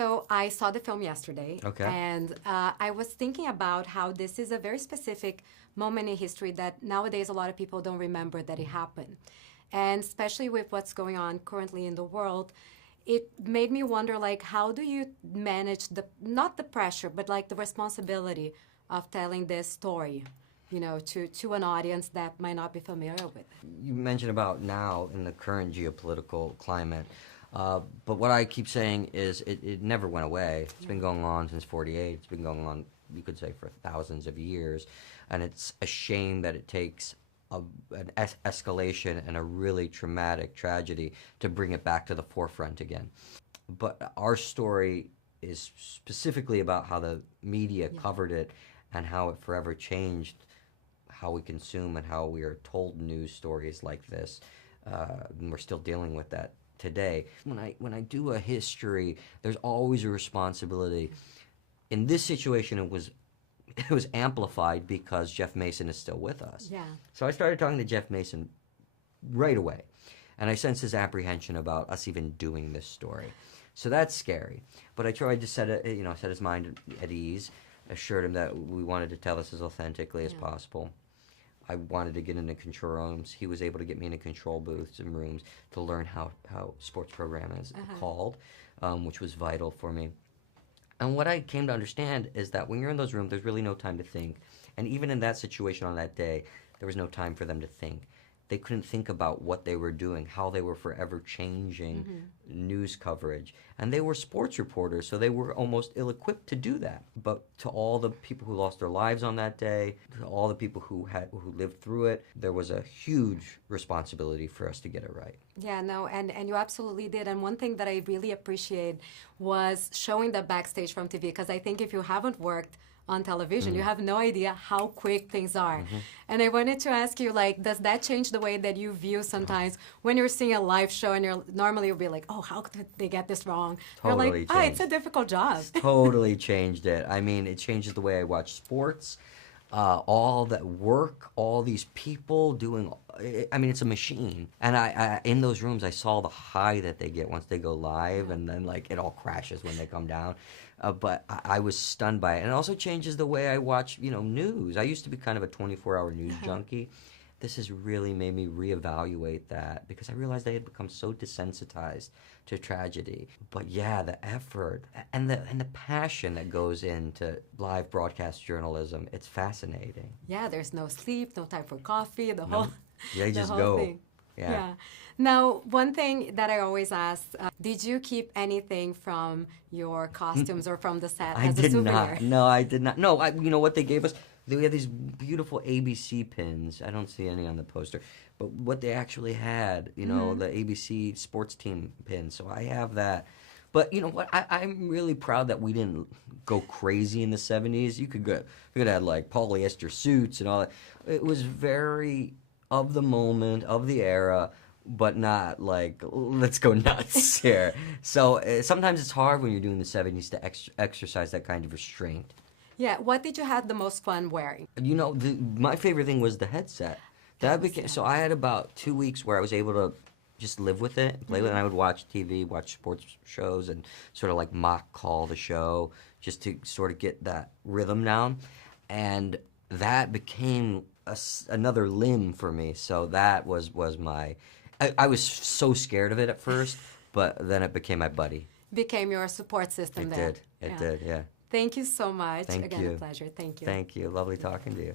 So I saw the film yesterday, Okay. and I was thinking about how this is a very specific moment in history that nowadays a lot of people don't remember that it happened. And especially with what's going on currently in the world, it made me wonder, like, how do you manage the, not the pressure, but like the responsibility of telling this story, you know, to an audience that might not be familiar with it? You mentioned about now in the current geopolitical climate, but what I keep saying is it never went away. It's been going on since '48. It's been going on, you could say, for thousands of years, and it's a shame that it takes an escalation and a really traumatic tragedy to bring it back to the forefront again. But our story is specifically about how the media covered it and how it forever changed how we consume and how we are told news stories like this. And we're still dealing with that today. When I do a history, there's always a responsibility. In this situation, it was amplified because Jeff Mason is still with us. Yeah. So I started talking to Jeff Mason right away, and I sensed his apprehension about us even doing this story. So that's scary. But I tried to set his mind at ease, assured him that we wanted to tell this as authentically as possible. I wanted to get into control rooms. He was able to get me into control booths and rooms to learn how sports program is called, which was vital for me. And what I came to understand is that when you're in those rooms, there's really no time to think. And even in that situation on that day, there was no time for them to think. They couldn't think about what they were doing, how they were forever changing news coverage. And they were sports reporters, so they were almost ill-equipped to do that. But to all the people who lost their lives on that day, to all the people who lived through it, there was a huge responsibility for us to get it right. Yeah, no, and you absolutely did. And one thing that I really appreciate was showing the backstage from TV, because I think if you haven't worked on television, you have no idea how quick things are. And I wanted to ask you, like, does that change the way that you view sometimes when you're seeing a live show and normally you'll be like, oh, how could they get this wrong? Totally you're like, oh, it's a difficult job. It's totally changed it. I mean, it changes the way I watch sports. All that work, all these people doing, I mean, it's a machine. And I in those rooms, I saw the high that they get once they go live, and then like it all crashes when they come down. But I was stunned by it. And it also changes the way I watch, news. I used to be kind of a 24-hour news junkie. This has really made me reevaluate that because I realized I had become so desensitized to tragedy. But yeah, the effort and the passion that goes into live broadcast journalism, it's fascinating. Yeah, there's no sleep, no time for coffee, the whole Yeah, you the just whole go. thing. Yeah. Now, one thing that I always ask, did you keep anything from your costumes or from the set as a souvenir? Not. No, I did not. No, you know what they gave us? We had these beautiful ABC pins. I don't see any on the poster. But what they actually had, the ABC sports team pin. So I have that. But you know what? I'm really proud that we didn't go crazy in the 70s. You could have like polyester suits and all that. It was very of the moment, of the era, but not like, let's go nuts here. So sometimes it's hard when you're doing the 70s to exercise that kind of restraint. Yeah, what did you have the most fun wearing? My favorite thing was the headset. So I had about 2 weeks where I was able to just live with it, play with it, and I would watch TV, watch sports shows, and sort of like mock call the show just to sort of get that rhythm down. And that became another limb for me. So that was my... I was so scared of it at first, but then it became my buddy. Became your support system then. It did, yeah. Thank you so much. Thank Again, you. a pleasure. Thank you. Thank you. Lovely talking to you.